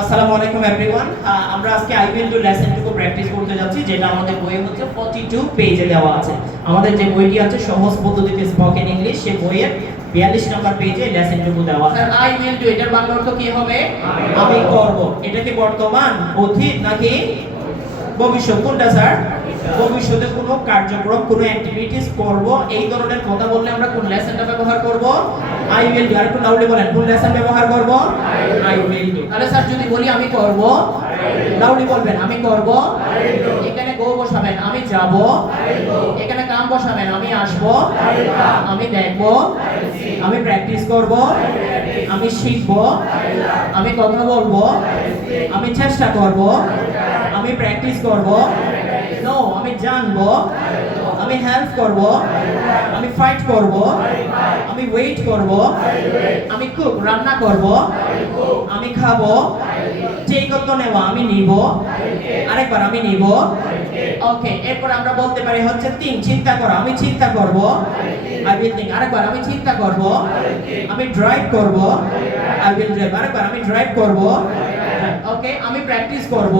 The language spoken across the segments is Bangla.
আসসালামু আলাইকুম एवरीवन আমরা আজকে আই উইল ডু লেসনটুকু প্র্যাকটিস করতে যাচ্ছি যেটা আমাদের বইয়ে হচ্ছে 42 পেজে দেওয়া আছে। আমাদের যে বইটি আছে সহজ পদ্ধতিতে স্পোকেন ইংলিশ সেই বইয়ের 42 নম্বর পেজে লেসনটুকু দেওয়া আছে। আই উইল ডু এটার বাংলা অর্থ কি হবে? আমি করব। এটা কি বর্তমান, অতীত নাকি ভবিষ্যৎ? কোনটা স্যার? ভবিষ্যতে কোনো কার্যক্রম, কোনো অ্যাক্টিভিটিস করব, এই ধরনের কথা বললে আমরা কোন লেসনটা ব্যবহার করব? I will do. আর একটু লাউডলি বলেন, কোন লেসন ব্যবহার করব? I will do. তাহলে স্যার যদি বলি আমি করব, লাউডলি বলবেন আমি করব। এখানে গো বসাবেন আমি যাব, এখানে কাম বসাবেন আমি আসব, আমি দেখব, আমি প্র্যাকটিস করব, আমি শিখব, আমি কথা বলবো, আমি চেষ্টা করব, আমি প্র্যাকটিস করব, নো আমি জানবো, আমি হেল্প করব, আমি ফাইট করব, আমি ওয়েট করব, আমি কুক রান্না করব, আমি খাবো, টেক অর্থ নেওয়া আমি নিব, আরেকবার আমি নিব। ওকে, এরপর আমরা বলতে পারি হচ্ছে থিঙ্ক চিন্তা করা, আমি চিন্তা করব, আই উইল থিঙ্ক। আরেকবার আমি চিন্তা করব, আমি ড্রাইভ করব, আই উইল ড্রাইভ। আরেকবার আমি ড্রাইভ করব। ওকে, আমি প্র্যাকটিস করব,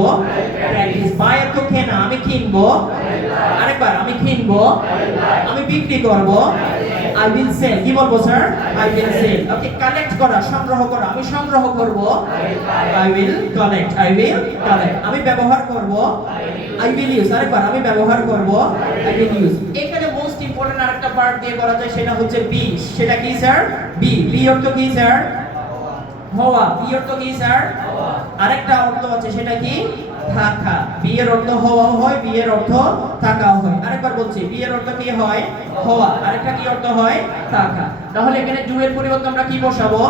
প্র্যাকটিস। বাই অর্থ কেনা, আমি কিনবো, আরেকবার আমি কিনবো, আমি বিক্রি করব, আই উইল সেল। কি বলবো sir? I will sell. Okay, collect করা, সংগ্রহ করা, আমি সংগ্রহ করব, I will collect, I will collect. আমি ব্যবহার করব, আই উইল ইউজ। আরেকবার আমি ব্যবহার করব, আই উইল ইউজ। এখানে মোস্ট ইম্পর্টেন্ট আরেকটা পার্ট দিয়ে করা যায়, সেটা হচ্ছে বি। সেটা কি স্যার? বি। বি অর্থ কি স্যার? হওয়া। বি অর্থ কি স্যার? আরেকটা অর্থ আছে, সেটা কি? থাকা। বি এর অর্থ হওয়া হয়, বি এর অর্থ থাকাও হয়। আরেকবার বলছি, বি এর অর্থ কি হয়? হওয়া। আরেকটা কি অর্থ হয়? থাকা। তাহলে এখানে ডু এর পরিবর্তে আমরা কি বসাবো?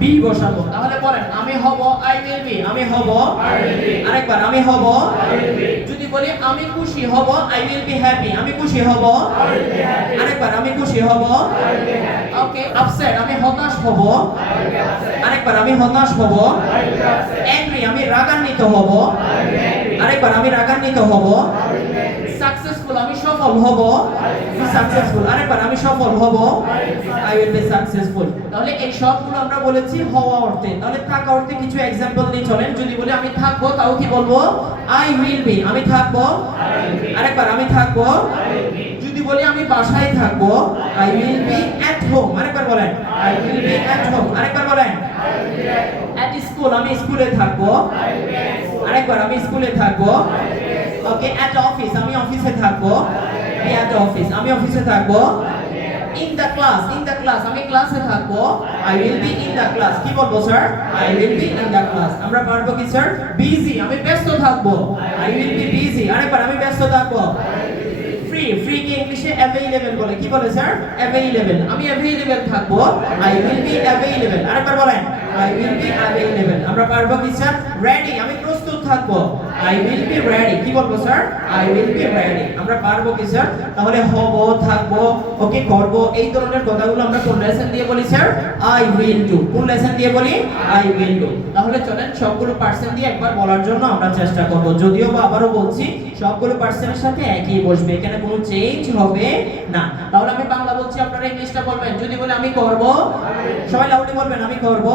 বি বসাবো। তাহলে বলেন আমি হব, আই উইল বি। আমি হব, আরেকবার আমি হব। যদি বলি আমি খুশি হব, আই উইল বি হ্যাপি। আমি খুশি হব, আরেকবার আমি খুশি হব। ওকে, আপসেট আমি হতাশ হব, আরেকবার আমি হতাশ হব। অ্যাংরি আমি রাগান্বিত হব, আরেকবার আমি রাগান্বিত হব। সাকসেসফুল আমি সফল হব, সাকসেসফুল। আরেকবার আমি সফল হব, আই উইল বি সাকসেসফুল। তাহলে এই সবগুলো আমরা বলেছি হওয়া অর্থে। তাহলে থাকা অর্থে কিছু एग्जांपल নিয়ে চলেন। যদি বলি আমি থাকবো, তাও কি বলবো? I will B. আমি থাকবো, আরেকবার আমি থাকবো। যদি বলি আমি বাসায় থাকবো, I will be at home. আরেকবার বলেন, I will be at home. আরেকবার বলেন, এট স্কুল আমি স্কুলে থাকবো, আরেকবার আমি স্কুলে থাকবো। ওকে, এট অফিস আমি অফিসে থাকবো, এট অফিস আমি অফিসে থাকবো। In the class, in the class আমি ক্লাসে থাকবো, I will be in the class. কি বলবো sir? I will be in the class. আমরা পারবো কি স্যার? বিজি আমি ব্যস্ত থাকবো, আই উইল বি বিজি। আরেকবার আমি ব্যস্ত থাকবো। ফ্রি, ফ্রি কে ইংলিশে অ্যাভেইলেবল বলে। কি বলে স্যার? অ্যাভেইলেবল। আমি অ্যাভেইলেবল থাকবো, আই উইল বি অ্যাভেইলেবল। আরেকবার বলেন, আই উইল বি অ্যাভেইলেবল। আমরা পারবো কি স্যার? রেডি আমি প্রস্তুত থাকবো, আই উইল বি রেডি। কি বলবো sir? I will be ready. আমরা পারবো কি স্যার? তাহলে হব, থাকবো, ওকে, করব, এই ধরনের কথাগুলো আমরা কোন লেসন দিয়ে বলি স্যার? I will do. কোন লেসন দিয়ে বলি? I will do. তাহলে চলেন সবগুলো পার্সন দিয়ে একবার বলার জন্য আমরা চেষ্টা করব। যদিও বা আবারও বলছি, সবগুলো পার্সনের সাথে একই বসবে, এখানে কোনো চেঞ্জ হবে না। তাহলে আমি বাংলা বলছি, আপনারা ইংলিশটা বলবেন। যদি বলে আমি করব, সবাই লাউডলি বলবেন আমি করব,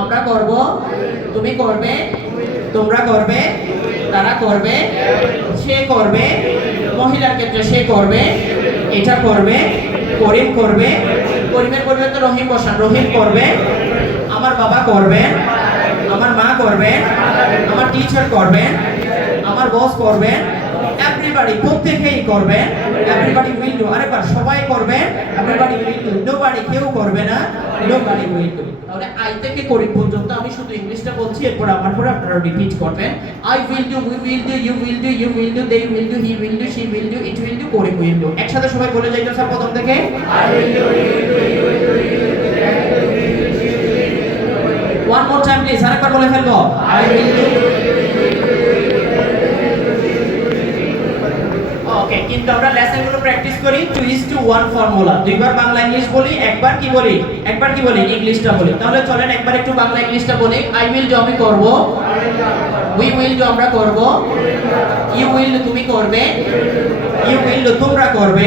আমরা করব, তুমি করবে, তোমরা করবে, তারা করবে, সে করবে, মহিলার ক্ষেত্রে সে করবে, এটা করবে, করিম করবে, করিমের পরিবর্তে রহিম বসান, রহিম করবে, আমার বাবা করবেন, আমার মা করবেন, আমার টিচার করবেন, আমার বস করবেন, এভরিবডি প্রত্যেকেই করবেন, এভরিবডি উইল ডু। আরেকবার সবাই করবেন, এভরিবডি উইল ডু। নোবডি কেউ করবে না, নোবডি উইল ডু। তাহলে আই থেকে করি পর্যন্ত আমি শুধু ইংলিশটা বলছি, এরপর আমার পরে আপনারা রিপিট করবেন। I will do, we will do, you will do, you will do, they will do, he will do, she will do, it will do, করি উইল ডু। একসাথে সবাই বলে যাইতো স্যার প্রথম থেকে। I will do, you will do, you will do, you will do, they will do, he will do, she will do. One more time please, আরেকবার বলে ফেলবো। I will do. ওকে, কিন্তু আমরা লেসনগুলো প্র্যাকটিস করি 2:1 ফর্মুলা। দুইবার বাংলা ইংলিশ বলি, একবার কি বলি? একবার কি বলি? ইংলিশটা বলি। তাহলে চলেন একবার একটু বাংলা ইংলিশটা বলি। আই উইল ডু আমি করব, উই উইল ডু আমরা করব, ইউ উইল ডু তুমি করবে, ইউ উইল ডু তোমরা করবে,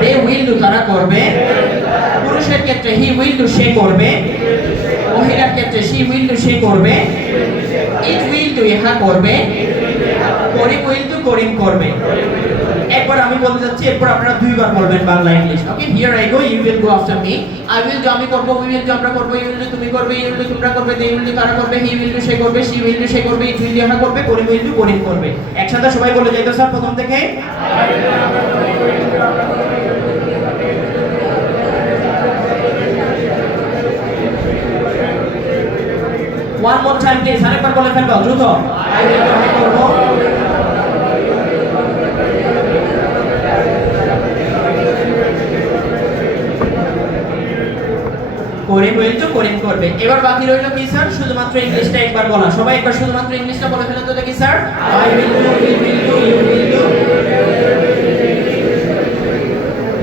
দে উইল ডু তারা করবে, পুরুষের ক্ষেত্রে হি উইল ডু সে করবে, মহিলার ক্ষেত্রে she will do সে করবে, it will do ইহা করবে, করিম will do করিম করবে। একবার আমি বলতে যাচ্ছি, এরপর আপনারা দুইবার বলবেন Bangla English. Okay, here I go, you will go after me. I will do আমি করব, উই উইল ডু আমরা করব, ইউ উইল ডু তুমি করবে, ইউ উইল ডু তোমরা করবে, দে উইল ডু তারা করবে, হি উইল ডু সে করবে, শি উইল ডু সে করবে, ইট উইল ডু ইহা করবে, করিম উইল ডু করিম করবে। একসাথে সবাই বলে যাইতো স্যার প্রথম থেকে। One more time please, আরেকবার বলে ফেলবো দ্রুত। আই উইল ডু আমি করব, করিম উইল ডু করিম করবে। এবার বাকি রইল কি স্যার? শুধুমাত্র ইংলিশটা একবার বলা। সবাই একবার শুধুমাত্র ইংলিশটা বলে ফেলেন তো দেখি sir. I will do, we will do, you will do.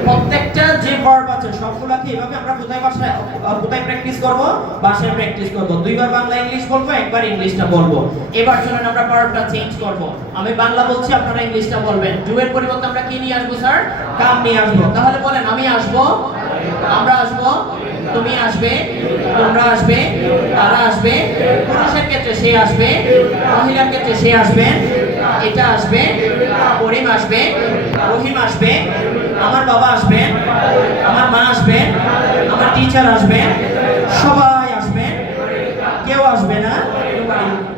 প্রত্যেকটা যে ভার্ব আছে সবগুলোকে এভাবে আমরা কোথায় প্র্যাকটিস করব? বাসায় প্র্যাকটিস করব। দুইবার বাংলা ইংলিশ বলবো, একবার ইংলিশটা বলবো। এবার চলুন আমরা ভার্বটা চেঞ্জ করব। আমি বাংলা বলছি, আপনারা ইংলিশটা বলবেন। ডু এর পরিবর্তে আমরা কি নিয়ে আসবো স্যার? কাম নিয়ে আসবো। তাহলে বলেন, আমি আসবো, আমরা আসবো, তুমি আসবে, তোমরা আসবে, তারা আসবে। পুরুষের ক্ষেত্রে সে আসবে, মহিলার ক্ষেত্রে সে আসবে, এটা আসবে, করিম আসবে, রহিম আসবে, আমার বাবা আসবে, আমার মা আসবে, আমার টিচার আসবে, সবাই আসবে, কেউ আসবে না।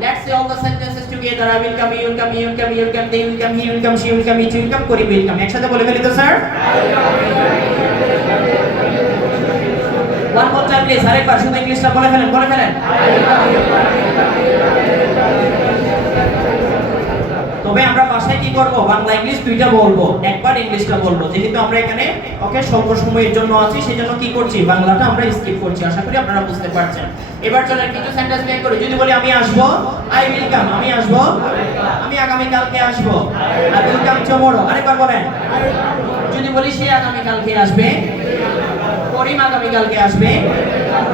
Let's say all the sentences together. I will come, you will come, he will come, you will come, they will come, he will come, she will come, it will come, Karim will come। একসাথে বলে ফেলি তো sir. One more time please, আরেকবার শুধু ইংলিশটা বলে ফেলেন, বলে ফেলেন। তবে আমরা বাসায় কি করব? বাংলা ইংলিশ দুইটা বলবো, একবার ইংলিশটা বলবো। যেহেতু আমরা এখানে ওকে স্বল্প সময়ের জন্য আছি, সেজন্য কি করছি? বাংলাটা আমরা স্কিপ করছি। আশা করি আপনারা বুঝতে পারছেন। এবার চলেন কিছু সেন্টেন্স মেক করি। যদি বলি আমি আসবো, আই উইল কাম, আমি আসবো, আমি আগামী কালকে আসবো, আই উইল কাম টুমরো। আরেকবার বলেন। যদি বলি সে আগামী কালকে আসবে, করিম আগামী কালকে আসবে,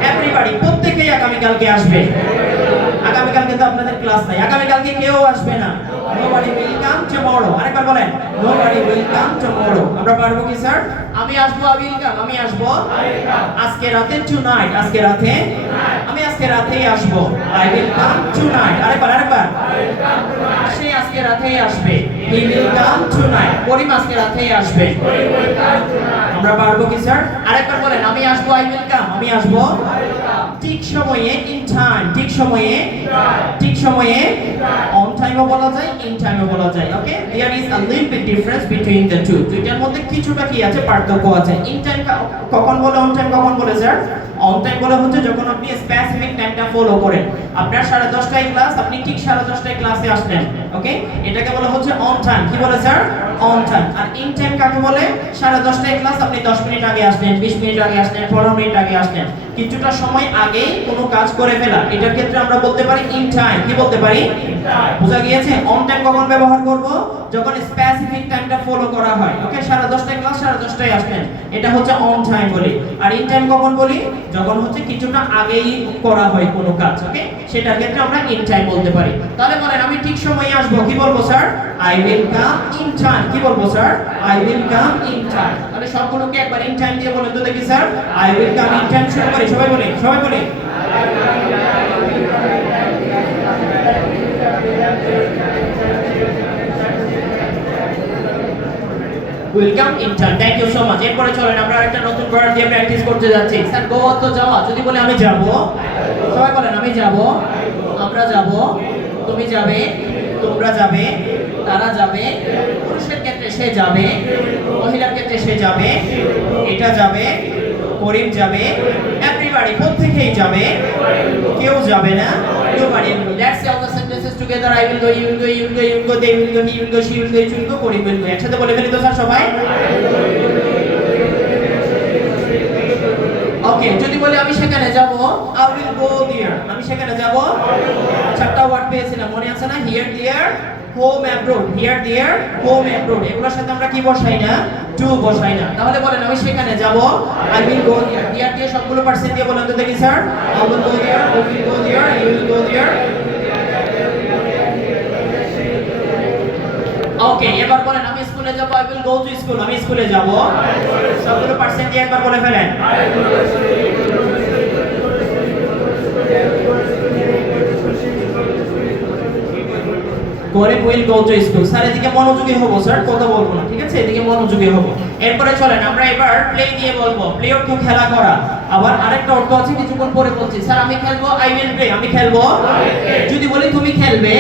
এভরিবডি প্রত্যেকেই আগামী কালকে আসবে। আগামী কালকে তো আপনাদের ক্লাস নাই, আগামী কালকে কেউ আসবে না। Nobody will come tomorrow। আরেকবার বলেন, nobody will come tomorrow। আমরা পারবো কি স্যার? আমি আসবো, I will come, আমি আসবো, আজকে রাতে tonight, আজকে রাতে, আমি আজকে রাতেই আসবো, I will come tonight। আরেকবার, সে আজকে রাতেই আসবে, he will come tonight। করিম আজকে রাতেই আসবে। আমরা পারবো কি স্যার? আরেকবার বলেন, আমি আসবো, I will come, আমি আসবো, ঠিক সময়ে, in time, ঠিক সময়ে, ঠিক সময়ে, on time ও বলা যায়, in time ও বলা যায়। ওকে, there is a little bit difference between the two। দুইটার মধ্যে কিছুটা কি আছে? পার্থক্য আছে। in time কখন বলে, on time কখন বলে স্যার? অন টাইম বলে হচ্ছে যখন আপনি স্পেসিফিক টাইমটা ফলো করেন। আপনার 10:30টায় ক্লাস, আপনি ঠিক 10:30টায় ক্লাসে আসলেন। ওকে, এটাকে বলা হচ্ছে অন টাইম। কি বলে স্যার? On time. আর ইন টাইম কাকে বলে? 10:30টায় ক্লাস, আপনি 10 মিনিট আগে আসলেন, 20 মিনিট আগে আসলেন, 15 মিনিট আগে আসলেন, কিছুটা সময় আগেই কোনো কাজ করে ফেলা, এটার ক্ষেত্রে আমরা বলতে পারি ইন টাইম। কি বলতে পারি? বুঝা গিয়েছে? অন টাইম কখন ব্যবহার করব? যখন স্পেসিফিক টাইমটা ফলো করা হয়। ওকে, 10:30টায় ক্লাস, 10:30টায় আসলেন, এটা হচ্ছে অন টাইম বলি। আর ইন টাইম কখন বলি? যখন হচ্ছে কিছুটা আগেই করা হয় কোনো কাজ। ওকে, সেটার ক্ষেত্রে আমরা ইন টাইম বলতে পারি। তাহলে বলেন, আমি ঠিক সময়ে আসবো, কি বলবো sir? I will come in time. কি বলবো sir? I will come in time. তাহলে সবগুলোকে একবার ইন টাইম দিয়ে বলেন তো দেখি sir. I will come in time. শুরু করি, সবাই বলি, সবাই বলি। Welcome in time. Thank you so much. এরপরে চলেন আমরা আরেকটা নতুন ভার্ব দিয়ে প্র্যাকটিস করতে যাচ্ছি। স্যার গো অর্থ যাওয়া। যদি বলি আমি যাব, সবাই বলেন আমি যাব, আমরা যাব, তুমি যাবে, তোমরা যাবে, তারা যাবে। পুরুষের ক্ষেত্রে সে যাবে, মহিলার ক্ষেত্রে সে যাবে, এটা যাবে, করিম যাবে, এভরিবডি প্রত্যেকেই যাবে, কেউ যাবে না। Nobody will go. Let's say all the sentences together. I will go, you will go, you will go, you will go, they will go, he will go, she will go, it will go, Karim will go। একসাথে বলে ফেলি তো স্যার সবাই। ওকে, যদি বলি আমি সেখানে যাব, I will go there, আমি সেখানে যাব। চারটা ওয়ার্ড পেয়েছিলাম, মনে আছে না? here there, home abroad, here there, home abroad। এগুলোর সাথে আমরা কি বসাই না? to বসাই না। তাহলে বলেন আমি সেখানে যাব, I will go there। there দিয়ে সবগুলো পার্সেন্ট দিয়ে বলেন তো দেখি sir. I will go there, we will go there, you will go there। ওকে, এবার বলেন আমি স্কুলে যাব, I will go to school, আমি স্কুলে যাব। সবগুলো পার্সেন্ট দিয়ে একবার বলে ফেলেন। Karim will go to school. Sir এদিকে মনোযোগী হবো স্যার, কথা বলবো না, ঠিক আছে? এদিকে মনোযোগী হবো। এরপরে চলেন আমরা এবার প্লে দিয়ে বলবো। প্লে অর্থ খেলা করা। আবার আরেকটা অর্থ আছে কিছুক্ষণ পরে বলছি। স্যার আমি খেলবো, আই উইল প্লে, আমি খেলবো। যদি বলি তুমি খেলবে,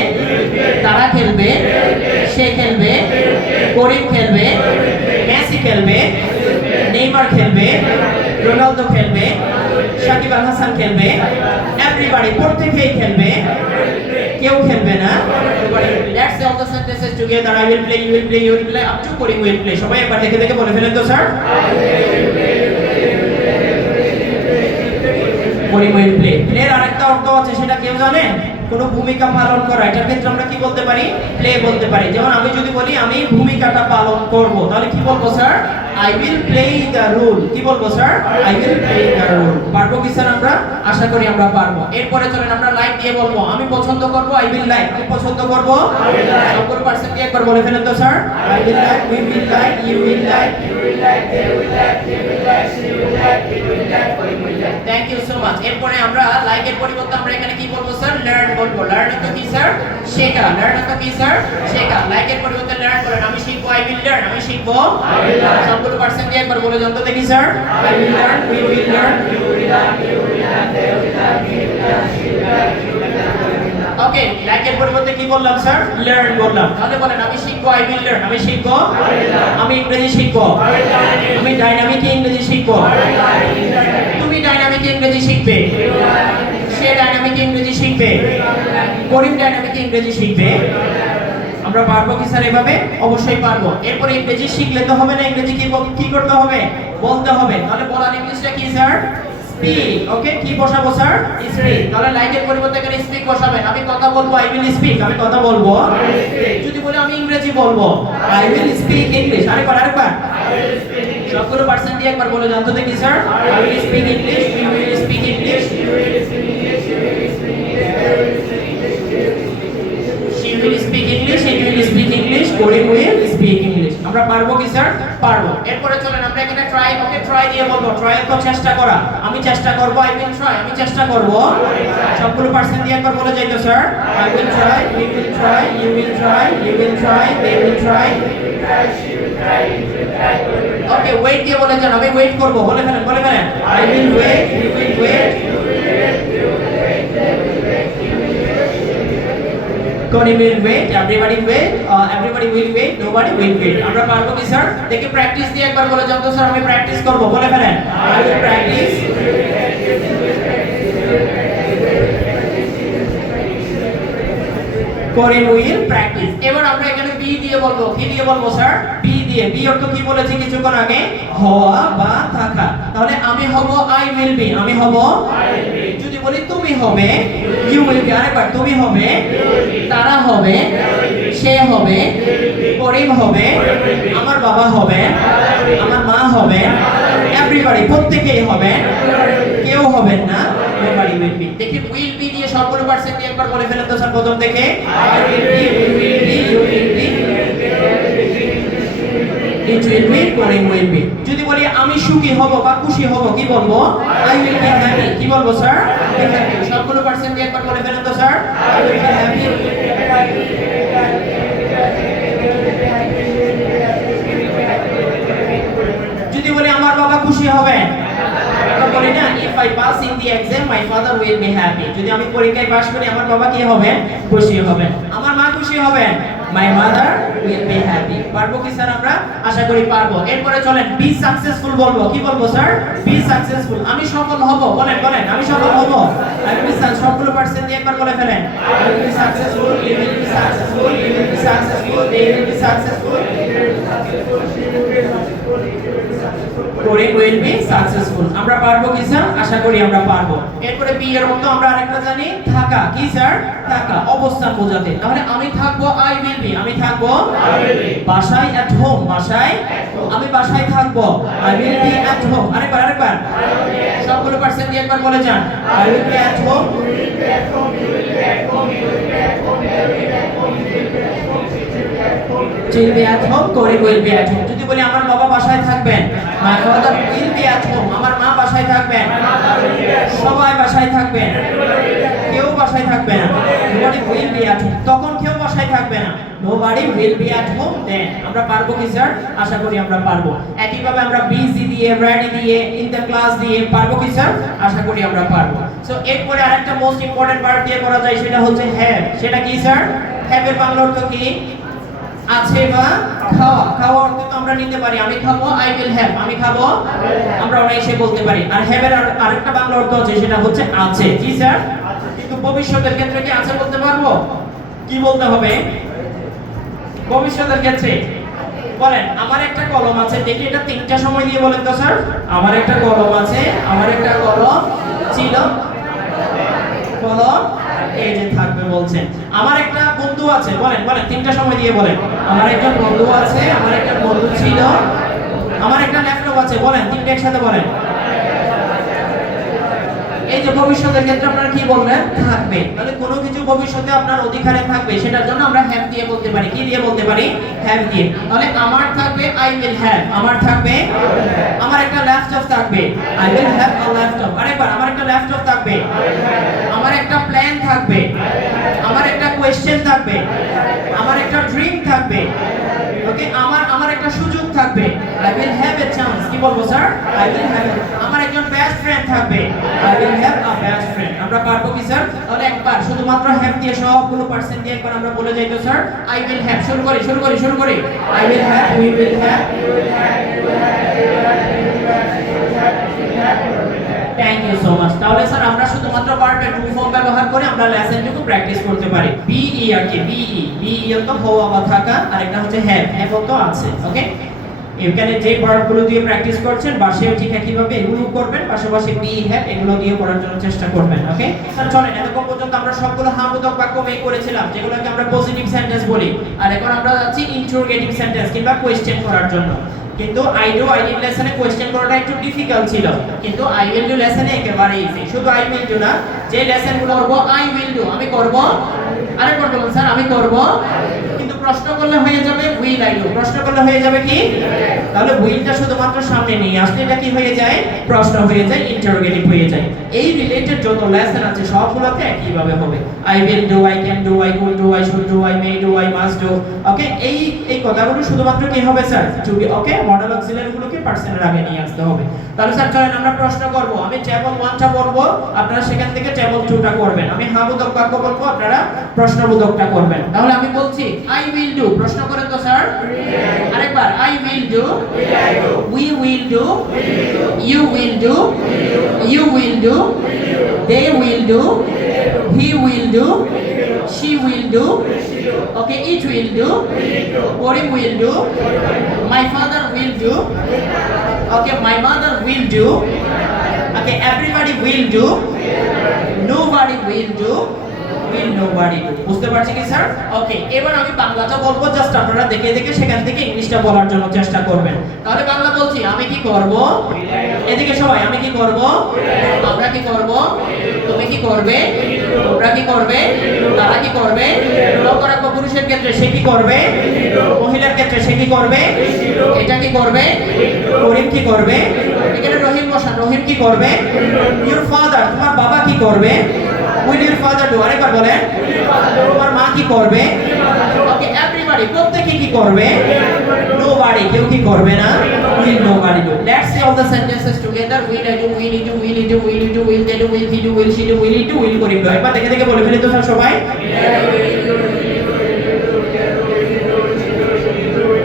তারা খেলবে, সে খেলবে, করিম খেলবে, মেসি খেলবে, নেইমার খেলবে, রোনালদো খেলবে, সাকিব আল হাসান খেলবে, এভরিবডি প্রত্যেকেই খেলবে, কেউ খেলবে না। Let's say all the sentences together. I will play, you will play, you will play, up to Karim will play. সবাই একবার দেখে দেখে বলে ফেলেন তো স্যার। Karim will play. প্লের আরেকটা অর্থ আছে, সেটা কেউ জানেন? কোনো ভূমিকা পালন করা। এটার ক্ষেত্রে আমরা কি বলতে পারি? প্লে বলতে পারি। যেমন আমি যদি বলি আমি ভূমিকাটা পালন করব, তাহলে কি বলবো sir? I will play the role. কি বলবো sir? I will play the role. পারবো কি স্যার আমরা? আশা করি আমরা পারবো। এরপরে চলেন আমরা লাইক দিয়ে বলবো। আমি পছন্দ করব, আই উইল লাইক। আমি পছন্দ করব, সবগুলো পার্সেন্ট দিয়ে একবার বলে ফেলেন তো sir. I will like, we will like, you will like, you will like, they will like, he will like, she will like, it will like, Karim will like. Thank you so much. এরপরে আমরা লাইকের পরিবর্তে আমরা এখানে কি বলবো স্যার? লার্ন বলবো। লার্ন তো কি স্যার? শেখা। লার্ন তো কি স্যার? শেখা। লাইকের পরিবর্তে লার্ন বলেন। আমি শিখবো, আই উইল লার্ন। আমি শিখবো, আই উইল লার্ন। সবগুলো পার্সেন্ট দিয়ে একবার বলে জানতে দেখি sir. I will learn, we will learn, you will learn, you will learn, they will learn, he will learn, she will learn, it will learn. Okay, লাইকের পরিবর্তে কি বললাম স্যার? লার্ন বললাম। তাহলে বলেন আমি শিখবো, আই উইল লার্ন। আমি শিখবো, আই উইল লার্ন। আমি ইংরেজি শিখবো, আই উইল লার্ন। আমি ডাইনামিক ইংরেজি শিখবো, আই উইল লার্ন। তুমি ডাইনামিক ইংরেজি শিখবে, সে ডাইনামিক ইংরেজি শিখবে, করিম ডাইনামিক ইংরেজি শিখবে। আমরা পারবো কি স্যার এভাবে? অবশ্যই পারবো। এরপর ইংরেজি শিখলে তো হবে না, ইংরেজি কি করতে হবে? বলতে হবে। তাহলে বলার ইংলিশটা কি স্যার? স্পিক। ওকে, কি বসাবো স্যার? স্পিক। তাহলে লাইকের পরিবর্তে এখানে স্পিক বসাবেন। আমি কথা বলবো, আই উইল স্পিক। আমি কথা বলবো। যদি বলি আমি ইংরেজি বলবো, আই উইল স্পিক ইংলিশ। আরেকবার সবগুলো পার্সেন্ট দিয়ে একবার বলে জানতে দেখি sir. I will speak English, we will speak English, she will speak English, it will speak English, Karim will speak English। আমরা পারবো কি স্যার? পারবো। এরপরে চলেন আমরা এখানে ট্রাই। ওকে, ট্রাই দিয়ে বলবো। ট্রাই তো চেষ্টা করা। আমি চেষ্টা করব, আই উইল ট্রাই। আমি চেষ্টা করব। সবগুলো পার্সেন্ট দিয়ে একবার বলে যাই তো sir. I will try, we will try, you will try, you will try, they will try, she will try, it will try. Okay, wait দিয়ে বলে যান। আমি ওয়েট করব। বলে ফেলেন, বলে ফেলেন। I will wait, you will wait, you will wait, you will wait, they will wait, he will wait, Connie will wait, everybody wait, everybody will wait, nobody will wait. আমরা পারবো কি স্যার? দেখি প্র্যাকটিস দিয়ে একবার বলে যান তো স্যার। আমি প্র্যাকটিস করব, বলে ফেলেন। I will practice, Connie will practice। এবার আমরা এখানে বি দিয়ে বলবো। কি দিয়ে বলবো স্যার? বি দিয়ে। বি অর্থ কি বলেছি কিছুক্ষণ আগে? হওয়া বা থাকা। তাহলে আমি হব, আই উইল বি। আমি হব, আই উইল বি। যদি বলি তুমি হবে, ইউ উইল বি। আরেকবার, তুমি হবে, তারা হবে, সে হবে, করিম হবে, আমার বাবা হবে, আমার মা হবে, এভরিবডি প্রত্যেকেই হবে, কেউ হবেন না, নোবডি উইল বি। দেখি উইল বি দিয়ে সবগুলো পার্সেন্ট দিয়ে একবার বলে ফেলেন তো স্যার প্রথম থেকে। I will be, we will be, you will be, it will be, Karim will be. যদি বলি আমি সুখী হব বা খুশি হব, কি বলবো? I will be happy. কি বলবো স্যার? হ্যাপি। সবগুলো পার্সেন্ট দিয়ে একবার বলে ফেলেন তো sir. I will be happy. যদি বলি আমার বাবা খুশি হবেন, আমরা বলি না, if I pass in the exam my father will be happy। যদি আমি পরীক্ষায় পাস করি আমার বাবা কি হবেন? খুশি হবেন। আমার মা খুশি হবেন, my mother will be happy। পারবো কি স্যার আমরা? আশা করি পারবো। এরপরে চলেন be successful বলবো। কি বলবো স্যার? be successful। আমি সফল হব। বলেন, বলেন, আমি সফল হব। I will be successful। সবগুলো পার্সেন্ট দিয়ে একবার বলে ফেলেন। I will be successful, you will be successful, you will be successful, they will be successful, Karim will be successful. আমরা পারবো কি স্যার? আশা করি আমরা পারবো। এরপরে বি এর মতো আমরা আরেকটা জানি, থাকা। কি স্যার? থাকা, অবস্থান বোঝাতে। তাহলে আমি থাকবো, আই উইল বি। আমি থাকবো, আই উইল বি। বাসায়, এট হোম। বাসায়, আমি বাসায় থাকবো, I will be at home. আরেকবার সবগুলো পার্সেন্ট দিয়ে একবার বলে যান। I will be at home, you will be at home, you will be at home, you will be at home, they will be at home, you will be at home, she will be at home, Corey will be at home। যদি বলি আমার বাবা বাসায় থাকবেন, my father will be at home। আমার মা বাসায় থাকবেন, সবাই বাসায় থাকবেন, কেউ বাসায় থাকবে না, nobody will be at home। তখন কেউ বাসায় থাকবে না, nobody will be at home then। আমরা পারবো কি স্যার? আশা করি আমরা পারবো। একইভাবে আমরা busy দিয়ে, ready দিয়ে, in the class দিয়ে পারবো কি স্যার? আশা করি আমরা পারবো। সো এরপরে আরেকটা মোস্ট ইম্পর্টেন্ট ভার্ব দিয়ে করা যায়, সেটা হচ্ছে have। সেটা কি স্যার? have এর বাংলা অর্থ কি? আছে বা খাওয়া। খাওয়া অর্থ তো আমরা নিতে পারি, আমি খাবো, I will have, আমি খাবো, আমরা অনায়াসে বলতে পারি। আর have এর আরেকটা বাংলা অর্থ আছে, সেটা হচ্ছে আছে। জি স্যার? কিন্তু ভবিষ্যতের ক্ষেত্রে কি আছে বলতে পারবো? কি বলতে হবে ভবিষ্যতের ক্ষেত্রে? বলেন, আমার একটা কলম আছে, দেখি এটা তিনটা সময় দিয়ে বলেন তো স্যার। আমার একটা কলম আছে, আমার একটা কলম ছিল, কলম এই যে থাকবে বলছেন। আমার একটা বন্ধু আছে, বলেন বলেন তিনটা সময় দিয়ে বলেন। আমার একটা বন্ধু আছে, আমার একটা বন্ধু ছিল, আমার একটা ল্যাপটপ আছে, বলেন তিনটা একসাথে বলেন। এই যে ভবিষ্যতের ক্ষেত্রে আপনারা কি বলবেন? থাকবে। তাহলে কোনো কিছু ভবিষ্যতে আপনার অধিকারে থাকবে, সেটার জন্য আমরা হ্যাভ দিয়ে বলতে পারি। কি দিয়ে বলতে পারি? হ্যাভ দিয়ে। তাহলে আমার থাকবে I will have, আমার থাকবে, আমার একটা ল্যাপটপ থাকবে, I will have a laptop। আরেকবার, আমার একটা ল্যাপটপ থাকবে, আমার একটা প্ল্যান থাকবে, আমার একটা কোয়েশ্চেন থাকবে, আমার একটা ড্রিম থাকবে, ওকে, আমার একটা সুযোগ থাকবে, I will have a chance। কি বলবো স্যার? I will have আমার একজন বেস্ট ফ্রেন্ড থাকবে, I will have a best friend। আমরা পারবো কি স্যার? তাহলে একবার শুধুমাত্র have দিয়ে সবগুলো পার্সেন্ট দিয়ে একবার আমরা বলে যাই তো স্যার। I will have, শুরু করি I will have, we will have, thank you so much. তাহলে স্যার আমরা শুধুমাত্র ভার্বের টু ফর্ম ব্যবহার করে আমরা লেসনটুকু প্র্যাকটিস করতে পারি। বি ই আর কি, বি ই তো হওয়া বা থাকা, আর একটা হচ্ছে হ্যাভ, হ্যাভ তো আছে। ওকে, এখানে যে ভার্বগুলো দিয়ে প্র্যাকটিস করছেন বাসায়ও ঠিক একইভাবে এগুলো করবেন, পাশাপাশি বি হ্যাভ এগুলো দিয়ে করার জন্য চেষ্টা করবেন। ওকে স্যার, চলেন এতক্ষণ পর্যন্ত আমরা সবগুলো হামবোধক বাক্য মেক করেছিলাম, যেগুলোকে আমরা পজিটিভ সেন্টেন্স বলি। আর এখন আমরা যাচ্ছি ইন্টারোগেটিভ সেন্টেন্স কিংবা কোয়েশ্চেন করার জন্য। কিন্তু আই ডু আই নিড লেসনে কোয়েশ্চেন করাটা একটু ডিফিকাল্ট ছিল, কিন্তু আই উইল ডু লেসনে একেবারে ইজি। শুধু আই উইল ডু না, যে লেসনগুলো করব আই উইল ডু, আমি করব, আরেকবার বলুন স্যার, আমি করব। কিন্তু প্রশ্ন করলে হয়ে যাবে উইল আই ডু, প্রশ্ন করলে হয়ে যাবে কি? তাহলে উইলটা শুধুমাত্র সামনে নিয়ে আসলে এটা কি হয়ে যায়? প্রশ্ন হয়ে যায়, ইন্টারোগেটিভ হয়ে যায়। এই রিলেটেড যত লেসন আছে সবগুলোতে একইভাবে হবে। I will do, I can do, I could do, I should do, I may do, I must do. Okay, এই কথাগুলো শুধুমাত্র কি হবে sir? To be. Okay, modal অক্সিলারিগুলোকে পার্সনের আগে নিয়ে আসতে হবে। তাহলে স্যার চলেন আমরা প্রশ্ন করব। আমি টেবল 1টা বলবো, আপনারা সেখান থেকে টেবল 2টা করবেন। আমি হাবোধক বাক্য বলবো, আপনারা প্রশ্নবোধকটা করবেন। তাহলে আমি বলছি আই উইল ডু, প্রশ্ন করেন তো স্যার। আরেকবার, I will do, we will do, you will do, you will do, they will do, he will do, she will do, okay, it will do, Karim will do, my father will do, okay, my mother will do, okay, everybody will do, nobody will do, will nobody do। বুঝতে পারছি কি স্যার? ওকে, এবার আমি বাংলাটা বলবো, জাস্ট আপনারা দেখে দেখে সেখান থেকে ইংলিশটা বলার জন্য চেষ্টা করবেন। তাহলে বাংলা বলছি, আমি কি করব? এদিকে সবাই, আমি কি করব? আমরা কি করব? তুমি কি করবে? তোমরা কি করবে? তারা কি করবে? লোক রাখবো পুরুষের ক্ষেত্রে, সে কি করবে? মহিলার ক্ষেত্রে সে কি করবে? এটা কি করবে? করিম কি করবে? এখানে রহিম বসান, রহিম কি করবে? ইওর ফাদার, তোমার বাবা কি করবে? উইল ইওর ফাদার ডু, আরেকবার বলেন। তোমার মা কি করবে? ওকে, এভরিবডি, প্রত্যেকে কি করবে? নোবডি, কেউ কি করবে না? Will nobody do. Let's say all the sentences together. Will I do, will you do, will you do, will you do, will they do, will he do, will she do, will it do, will Karim do. একবার দেখে দেখে বলে ফেলি তো স্যার সবাই।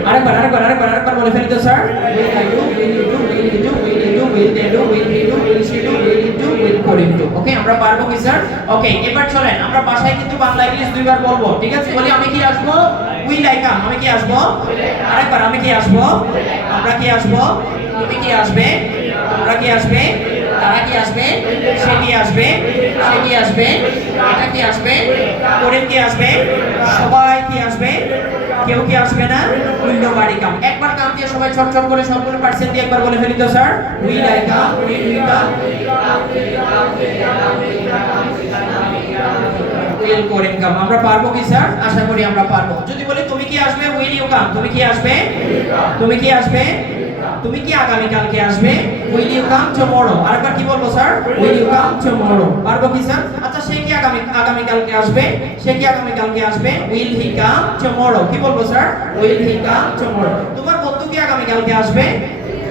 আরেকবার বলে ফেলি তো sir. Will I do, will you do, will he do, will you do, will they do, will he do, will she do, will it do, will Karim do. Okay, আমরা পারবো কি স্যার? ওকে, এবার চলেন আমরা বাসায় কিন্তু বাংলা ইংলিশ দুইবার বলবো, ঠিক আছে? বলি, আমি কি আসবো? উইল আই কাম, আমি কি আসবো? আরেকবার, আমি কি আসবো? আমরা কি আসবো? তুমি কি আসবে? তোমরা কি আসবে? তারা কি আসবে? সে কি আসবে? সে কি আসবে? এটা কি আসবে? করিম কি আসবে? সবাই কি আসবে? কেউ কি আসবে না? উইল নোবডি কাম। একবার কাম দিয়ে সবাই ছোট ছোট করে সবগুলো পার্সেন্ট দিয়ে একবার বলে ফেলি তো sir. Will I come, will you come, will Karim come. আমরা পারবো কি স্যার? আশা করি আমরা পারবো। যদি বলি তুমি কি আসবে? উইল ইউ কাম, তুমি কি আসবে? তুমি কি আসবে? তুমি কি আগামী কালকে আসবে? Will you come tomorrow. আরেকবার কি বলবো sir? Will you come tomorrow. পারবো কি স্যার? আচ্ছা সে কি আগামী কালকে আসবে? সে কি আগামী কালকে আসবে? Will he come tomorrow. কি বলবো sir? Will he come tomorrow. তোমার বন্ধু কি আগামী কালকে আসবে?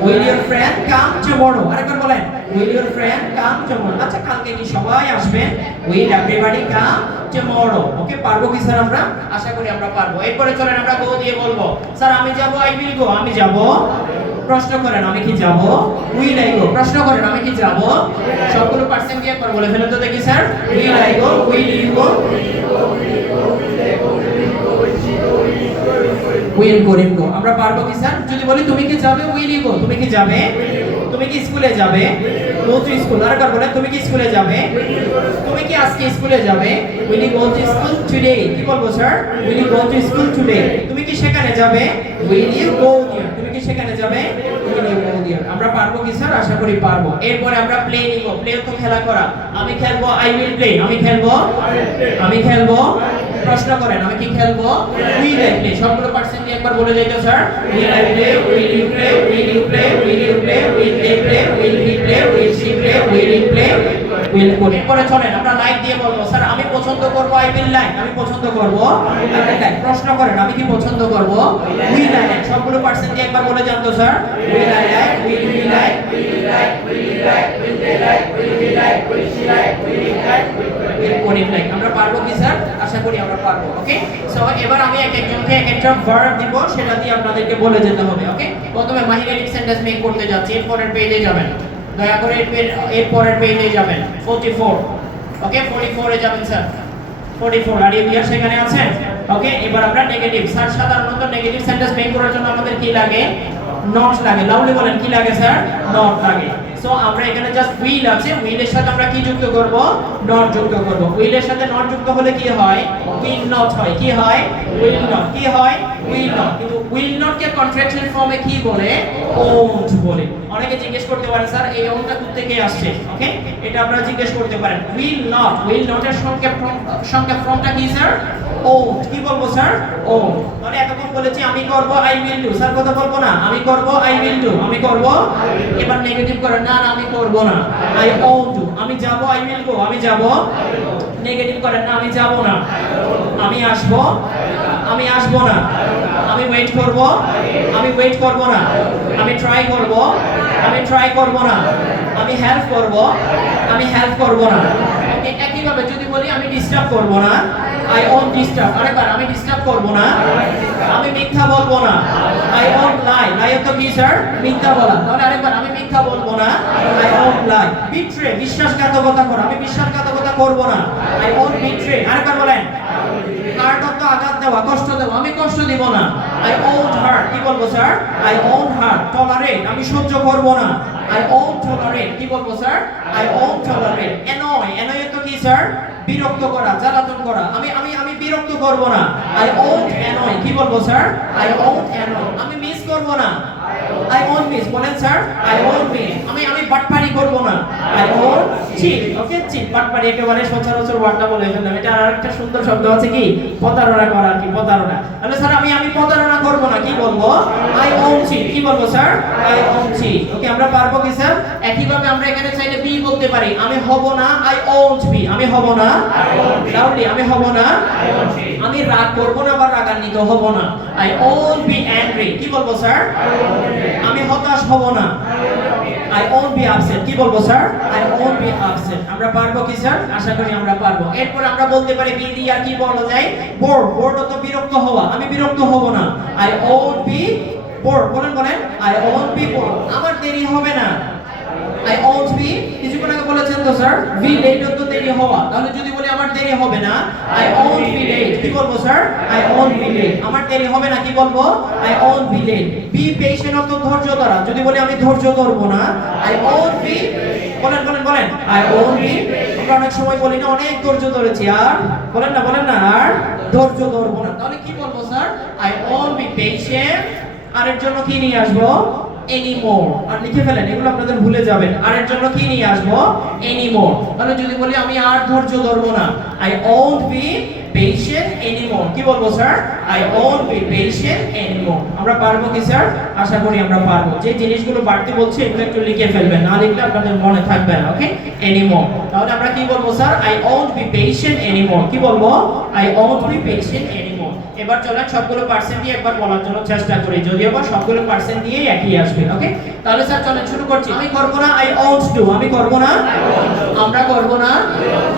Will your friend come tomorrow? আরেকবার বলেন, will your friend come tomorrow? আচ্ছা কালকে কি সবাই আসবেন? Will everybody come tomorrow? ওকে, পারবো কি স্যার আমরা? আশা করি আমরা পারবো। এরপরে চলেন আমরা গো দিয়ে বলবো। স্যার আমি যাব, I will go। আমি যাব। প্রশ্ন করেন আমি কি যাব? Will I go? প্রশ্ন করেন আমি কি যাব? সবগুলো পার্সেন্ট দিয়ে একবার বলে ফেলুন তো দেখি sir. Will I go? Will you go? Will Karim go. আমরা পারবো কি স্যার? যদি বলি তুমি কি যাবে? Will you go. তুমি কি যাবে? তুমি কি স্কুলে যাবে? Go to school. আরেকবার বলেন, তুমি কি স্কুলে যাবে? তুমি কি আজকে স্কুলে যাবে? Will you go to school today? কি বলবো sir? Will you go to school today? তুমি কি সেখানে যাবে? Will you go there? তুমি কি সেখানে যাবে? Will you go there? আমরা পারবো কি স্যার? আশা করি পারবো। এরপরে আমরা প্লে নিব। প্লে তো খেলা করা। আমি খেলবো, আই উইল প্লে। আমি খেলবো, আমি খেলবো। প্রশ্ন করেন আমি কি খেলবো? Will I play. সবগুলো পার্সেন্ট দিয়ে একবার বলে যাইতো sir. Will I play, will you play, will you play, will you play, will they play, will he play, will she play, will you play, will code. এরপরে চলেন আমরা লাইক দিয়ে বলবো। স্যার আমি পছন্দ করব, আই উইল লাইক। আমি পছন্দ করব, আই উইল লাইক। প্রশ্ন করেন আমি কি পছন্দ করব? Will I like. সবগুলো পার্সেন্ট দিয়ে একবার বলে যান তো sir. Will I like, will we like, will you like, will you like, will they like, will he like, will she like, will it like, will code like. আমরা পারবো কি স্যার? আশা করি আমরা পারবো। ওকে, সো এবার আমি এক একজনকে এক একটা ভার্ব দিব, সেটা দিয়ে আপনাদেরকে বলে যেতে হবে। ওকে, প্রথমে মাহিরানিক সেন্টেন্স মেক করতে যাচ্ছি। এরপরের পেজে যাবেন, দয়া করে এরপরের পেজে যাবেন। 44। ওকে, 44 এ যাবেন স্যার। 44 আর ইউ সেখানে আছেন? ওকে, এবার আমরা নেগেটিভ। স্যার সাধারণত নেগেটিভ সেন্টেন্স মেক করার জন্য আমাদের কি লাগে? নট লাগে। লাউডলি বলেন, কি লাগে স্যার? নট লাগে। সো আমরা এখানে জাস্ট উইল আছে, উইল এর সাথে আমরা কি যুক্ত করব? নট যুক্ত করব। উইল এর সাথে নট যুক্ত হলে কি হয়? উইল নট হয়। কি হয়? Will not. কি হয়? Will not. কিন্তু উইল নট কে কন্ট্রাকচুয়াল ফর্মে কি বলে? ওন্ট বলে। অনেকে জিজ্ঞেস করতে পারেন স্যার এই ওন্টটা কোথা থেকে আসছে? ওকে, এটা আপনারা জিজ্ঞেস করতে পারেন। উইল নট, উইল নটের সংক্ষেপ ফর্মটা কি স্যার? ওন্ট। কি বলবো স্যার? ওন্ট। মানে এতক্ষণ বলেছি আমি করব, আই উইল ডু। স্যার কথা বলবো না, আমি করব, আই উইল ডু। আমি করব। এবার নেগেটিভ করেন, না না আমি করব না, আই ওন্ট ডু। আমি যাব, আই উইল গো। আমি যাব। নেগেটিভ করেন, না আমি যাব না, আমি আসব, আমি আসব না, আমি ওয়েট করব, আমি ওয়েট করব না, আমি ট্রাই করব, আমি ট্রাই করব না, আমি হেল্প করব, আমি হেল্প করব না। ওকে, একইভাবে যদি বলি আমি ডিস্টার্ব করব না, আই ওন্ট ডিস্টার্ব। আরেকবার, আমি ডিস্টার্ব করব না, আমি মিথ্যা বলবো না, আই ওন্ট লাই। লাই তো কি স্যার? মিথ্যা বলা। তাহলে আরেকবার, আমি মিথ্যা বলবো না, আই ওন্ট লাই। বিট্রে, বিশ্বাসঘাতকতা করা। আমি বিশ্বাসঘাতকতা করব না, আই ওন্ট বিট্রে। আরেকবার বলেন, হার্ট অর্থ আঘাত দেওয়া, কষ্ট দেওয়া। আমি কষ্ট দিব না, আই ওন্ট হার্ট। কি বলবো sir? I won't heart. Tolerate, আমি সহ্য করব না, আই ওন্ট টলারেট। কি বলবো sir? I won't tolerate. Annoy, annoy তো কি স্যার? বিরক্ত করা, জ্বালাতন করা। আমি আমি আমি বিরক্ত করব না, আই ওন্ট অ্যানয়। কি বলবো স্যার? I won't annoy. আমি মিস করব না, আই ওন্ট মিস। বলেন স্যার, আই ওন্ট মিস। আমি বাটপারি করব না, I won't cheat. Okay, cheat, বাটপারি একেবারে সচরাচর ওয়ার্ডটা বলে ফেললাম। এটা আরেকটা সুন্দর শব্দ আছে কি? প্রতারণা করা, কি প্রতারণা। তাহলে স্যার আমি প্রতারণা করব না, কি বলবো? I won't cheat. কি বলবো sir? I won't cheat. Okay, আমরা পারবো কি স্যার? একইভাবে আমরা এখানে চাইলে বি বলতে পারি। আমি হব না, আই ওন্ট বি। আমি হব না, লাউডলি, আমি হব না, আমি রাগ করব না বা রাগান্বিত হব না, আই ওন্ট বি অ্যাংরি। কি বলবো স্যার? আমি হতাশ হব না, আই ওন্ট বি আপসেট। কি বলবো sir? I won't be upset. আমরা পারবো কি স্যার? আশা করি আমরা পারবো। এরপর আমরা বলতে পারি বি দিয়ে আর কি বলা যায়? বোর। বোর তো বিরক্ত হওয়া। আমি বিরক্ত হব না, আই ওন্ট বি বোর। বলেন বলেন, আই ওন্ট বি বোর। আমার দেরি হবে না, আই ওন্ট বি। কিছুক্ষণ আগে বলেছেন তো স্যার, বি লেট তো দেরি হওয়া। তাহলে যদি বলি আমার দেরি হবে না, আই ওন্ট বি লেট। কি বলবো sir? I won't be late. আমার দেরি হবে না, কি বলবো? I won't be late. Be patient তো ধৈর্য ধরা। যদি বলি আমি ধৈর্য ধরবো না, আই ওন্ট বি। বলেন বলেন বলেন, আই ওন্ট বি। আমরা অনেক সময় বলি না অনেক ধৈর্য ধরেছি, আর বলেন না আর ধৈর্য ধরবো না। তাহলে কি বলবো sir? I won't be patient. আর এর জন্য কি নিয়ে আসবো? anymore। আর লিখে ফেলেন, এগুলো আপনাদের ভুলে যাবেন। আর এর জন্য কি নিয়ে আসবো? anymore। তাহলে যদি বলি আমি আর ধৈর্য ধরবো না, I won't be patient anymore কি বলবো sir I won't be patient anymore আমরা পারবো কি স্যার আশা করি আমরা পারবো যে জিনিসগুলো বাড়তি বলছি এগুলো একটু লিখে ফেলবেন না লিখলে আপনাদের মনে থাকবে না ওকে anymore তাহলে আমরা কি বলবো sir I won't be patient anymore কি বলবো I won't be patient anymore এবার চলেন সবগুলো পার্সেন্ট দিয়ে একবার বলার জন্য চেষ্টা করি যদিও বা সবগুলো পার্সেন্ট দিয়েই একই আসবে ওকে তাহলে স্যার চলেন শুরু করছি আমি করব না I won't do আমি করব না আমরা করব না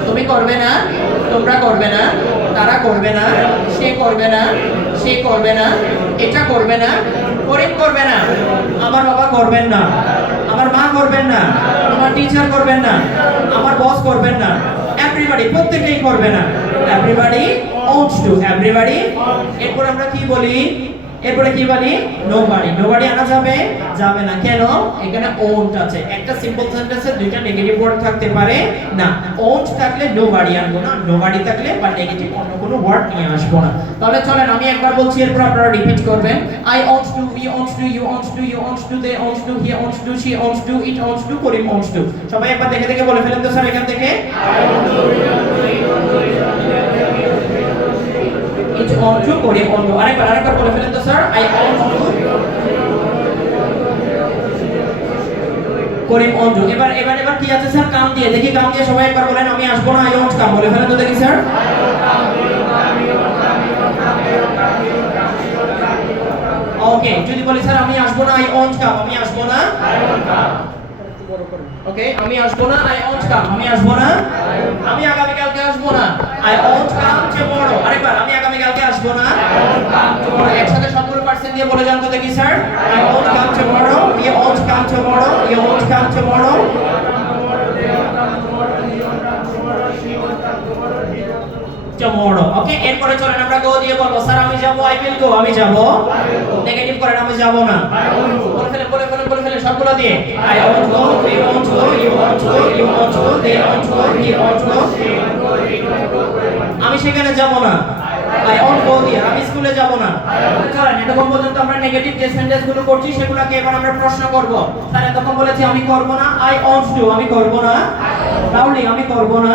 তুমি করবে না তোমরা করবে না তারা করবে না সে করবে না সে করবে না এটা করবে না করিম করবে না আমার বাবা করবেন না আমার মা করবেন না আমার টিচার করবেন না আমার বস করবেন না এভরিবডি প্রত্যেকেই করবে না এভরিবডি wants to এভরিবডি এরপর আমরা কি বলি এরপরে কি বলি নোবডি আনা যাবে যাবে না কেন এখানে won't আছে একটা সিম্পল সেন্টেন্সে দুইটা নেগেটিভ ওয়ার্ড থাকতে পারে না won't থাকলে নোবডি আনবো না নোবডি থাকলে বা নেগেটিভ অন্য কোনো ওয়ার্ড নিয়ে আসবো না তাহলে চলেন আমি একবার বলছি এরপর আপনারা রিপিট করবেন I want to we want to you want to you want to they want to he wants to she wants to it wants to Karim wants to সবাই একবার দেখে দেখে বলে ফেলেন তো স্যার এখান থেকে I want to we want to you want to it want to Karim want to আরেকবার বলে ফেলেন তো sir I want to Karim want to এবার কি আছে স্যার কাম দিয়ে দেখি কাম দিয়ে সবাই একবার বলেন আমি আসবো না I want কাম বলে ফেলেন তো দেখি স্যার ওকে যদি বলি স্যার আমি আসবো না I want কাম আমি আসবো না I want কাম ওকে আমি আসবো না I want কাম আমি আসবো না আমি আগামী কালকে আসবো না I want কাম tomorrow আরেকবার আমি আগামী কালকে আসবো না I want কাম tomorrow একসাথে সবগুলো পার্সেন্ট দিয়ে বলে যান তো দেখি sir I want come tomorrow you want come tomorrow you want come tomorrow tomorrow okay এরপরে চলেন আমরা গো দিয়ে বলবো স্যার আমি যাব I will go আমি যাব নেগেটিভ করেন আমি যাব না বলে ফেলে সবগুলো দিয়ে I want go we want go you want go you want go they want go he want go আমি সেখানে যাব না I won't go there আমি স্কুলে যাব না চলেন এতক্ষণ পর্যন্ত আমরা নেগেটিভ যে সেন্টেন্স গুলো করছি সেগুলোকে এবার আমরা প্রশ্ন করব স্যার এতক্ষণ বলেছি আমি করব না I want to আমি করব না লাউডলি আমি করব না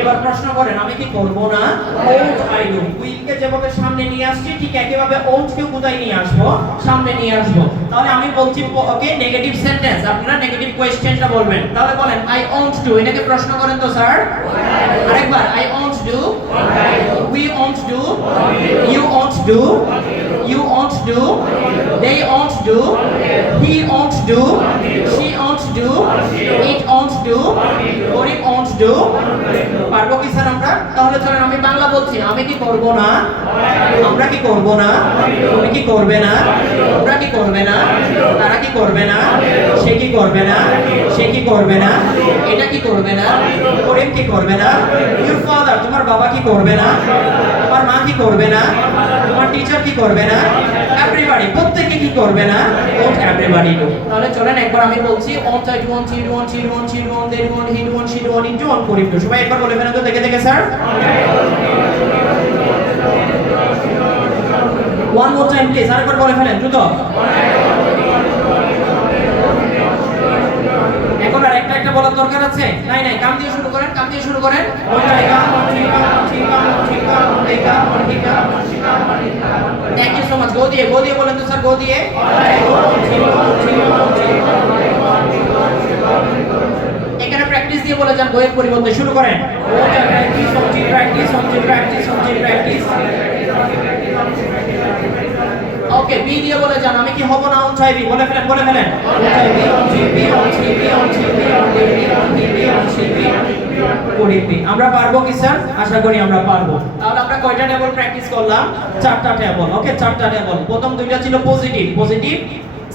এবার প্রশ্ন করেন আমি কি করব না won't I do will কে যেভাবে সামনে নিয়ে আসছি ঠিক একইভাবে won't কে কোথায় নিয়ে আসবো সামনে নিয়ে আসবো তাহলে আমি বলছি ওকে নেগেটিভ সেন্টেন্স আপনারা নেগেটিভ কোশ্চেনটা বলবেন তাহলে বলেন I want to এটাকে প্রশ্ন করেন তো স্যার আরেকবার I want to we want to you want to you want to they want to he want to she want to it want to Karim want to পারবো কি স্যার আমরা তাহলে চলেন আমি বাংলা বলছি আমি কি করব না আমরা কি করব না তুমি কি করবে না তোমরা কি করবে না তারা কি করবে না সে কি করবে না সে কি করবে না এটা কি করবে না করিম কি করবে না ইউর ফাদার তোমার বাবা কি করবে না তোমার মা কি করবে না তোমার টিচার কি করবে না এভরিবডি প্রত্যেকে কি করবে না won't everybody do তাহলে চলেন একবার আমি বলছি won't I do want you do want you do want you do want they do want he do want she do want it do want করিম তো সবাই একবার বলে ফেলেন তো দেখে দেখে sir one more time please আরেকবার বলে ফেলেন দ্রুত এখন আর একটা বলার দরকার আছে নাই কাম দিয়ে শুরু করেন থ্যাংক ইউ সো মাচ গো দিয়ে বলেন তো স্যার গো দিয়ে এখানে প্র্যাকটিস দিয়ে বলে যান গোয়ের পরিবর্তে শুরু করেন প্র্যাকটিস ওকে বি দিয়ে বলে যান আমি কি হব না won't I be বলে ফেলেন won't I be আমরা পারবো কি স্যার আশা করি আমরা পারবো তাহলে আমরা কয়টা টেবল প্র্যাকটিস করলাম চারটা টেবল ওকে চারটা টেবল প্রথম দুইটা ছিল পজিটিভ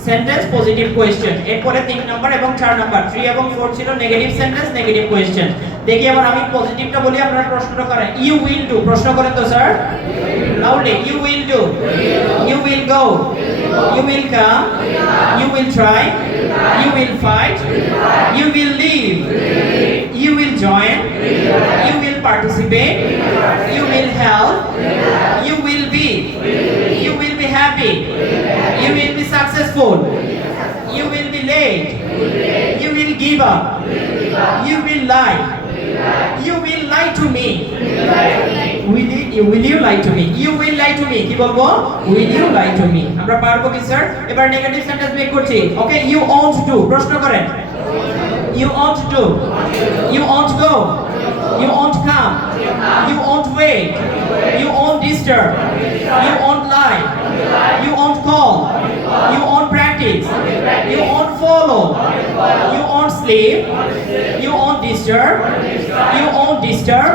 সেন্টেন্স পজিটিভ কোশ্চেন এরপরে 3 নাম্বার এবং 4 নাম্বার 3 এবং 4 ছিল নেগেটিভ সেন্টেন্স নেগেটিভ কোশ্চেন দেখি এবার আমি পজিটিভটা বলি আপনারা প্রশ্নটা করেন ইউ উইল ডু প্রশ্ন করেন তো sir loudly you will do you will go you will come you will try you will fight you will leave you will join you will participate you will help you will be you will be happy you will be successful you will be late you will give up you will lie you will lie to me will you lie to me? You will lie to me. কি বলবো? Will you lie to me? আমরা পারবো কি স্যার? এবার নেগেটিভ সেন্টেন্স মেক করছি। ওকে, you won't do। প্রশ্ন করেন। You won't do। You won't go। You won't come। You won't wait। You won't disturb। You won't lie। You won't call। You won't practice। You won't follow। You won't sleep। You won't disturb। You won't disturb।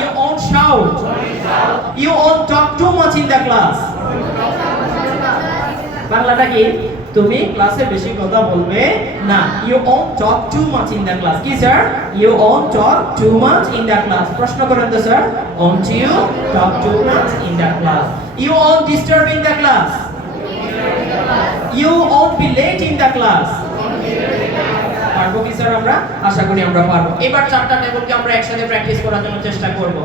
You won't shout। You won't talk too much in the class। বাংলাটা কি? তুমি ক্লাসে বেশি কথা বলবে না। You won't talk too much in the class। কি sir? You won't talk too much in the class। প্রশ্ন করেন তো sir. Won't you talk too much in the class? You won't disturb in the class। You won't be late in the class। পারবো কি স্যার আমরা? আশা করি আমরা পারবো। এবার চারটা টেবিলকে আমরা একসাথে প্র্যাকটিস করার জন্য চেষ্টা করব।